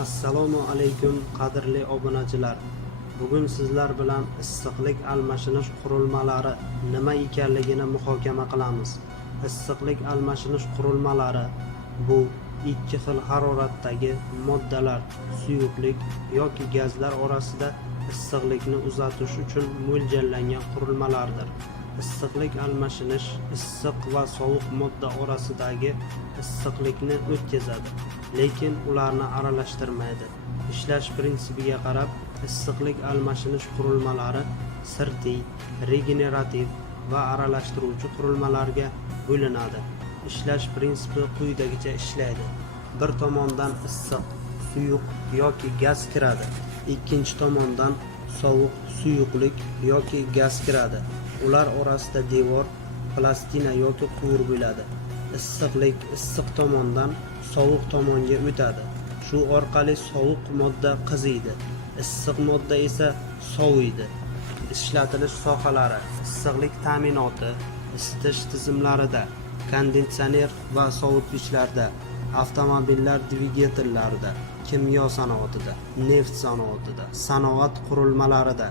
Assalomu alaykum qadrli obunachilar. Bugun sizlar bilan issiqlik almashinish qurilmalari nima ekanligini muhokama qilamiz. Issiqlik almashinish qurilmalari bu ikki xil haroratdagi moddalar, suyuqlik yoki gazlar orasida issiqlikni uzatish uchun mo'ljallangan qurilmalardir. Issiqlik almashinish issiq va sovuq modda orasidagi issiqlikni o'tkazadi, lekin ularni aralashtirmaydi. Ishlash prinsipiga qarab, issiqlik almashinish qurilmalari sirtiy, regenerativ va aralashtiruvchi qurilmalarga bo'linadi. Ishlash prinsipi quyidagicha ishlaydi. Bir tomondan issiq, suyuq yoki gaz kiradi. Ikkinchi tomondan sovuq, suyuqlik yoki gaz kiradi. Ular orasida devor, plastina yoki quvur bo'ladi. Issiqlik issiq tomondan sovuq tomonga o'tadi. Shu orqali sovuq modda qiziydi, issiq modda esa soviydi. Ishlatilish sohalari: issiqlik ta'minoti, isitish tizimlarida, konditsioner va sovutgichlarda, avtomobillar dvigatellarida, kimyo sanoatida, neft sanoatida, sanoat qurilmalarida.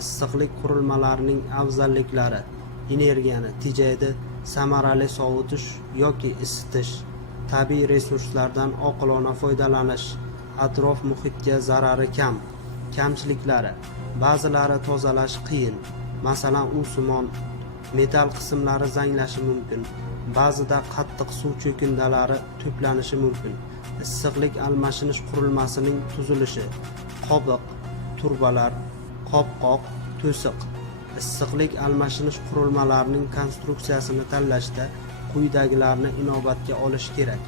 Issiqlik qurilmalarining afzalliklari: energiyani tejaydi, samarali sovutish yoki isitish, tabiiy resurslardan oqilona foydalanish, atrof muhitga zarari kam. Kamchiliklari: ba'zilari tozalash qiyin, masalan o'simon, metall qismlari zanglashi mumkin, ba'zida qattiq suv cho'kindalari to'planishi mumkin. Issiqlik almashinish qurilmasining tuzilishi: qobiq, turbalar, qopqoq, to'siq. Issiqlik almashinish qurilmalarining konstruksiyasini tanlashda quyidagilarni inobatga olish kerak.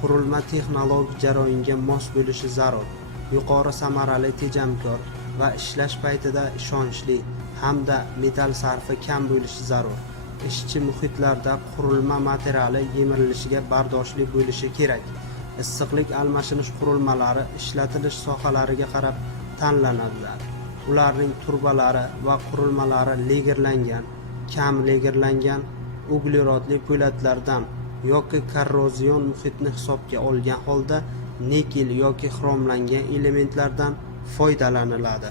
Qurilma texnologik jarayonga mos bo'lishi zarur. Yuqori samarali, tejamkor va ishlash paytida ishonchli hamda metall sarfi kam bo'lishi zarur. Ishchi muhitlarda qurilma materiali yemirilishiga bardoshli bo'lishi kerak. Issiqlik almashinish qurilmalari ishlatilish sohalariga qarab tanlanadilar. Ularning turbalari va qurilmalari legerlangan, kam legerlangan uglerodli po'latlardan yoki korrozion muhitni hisobga olgan holda nikel yoki xromlangan elementlardan foydalaniladi.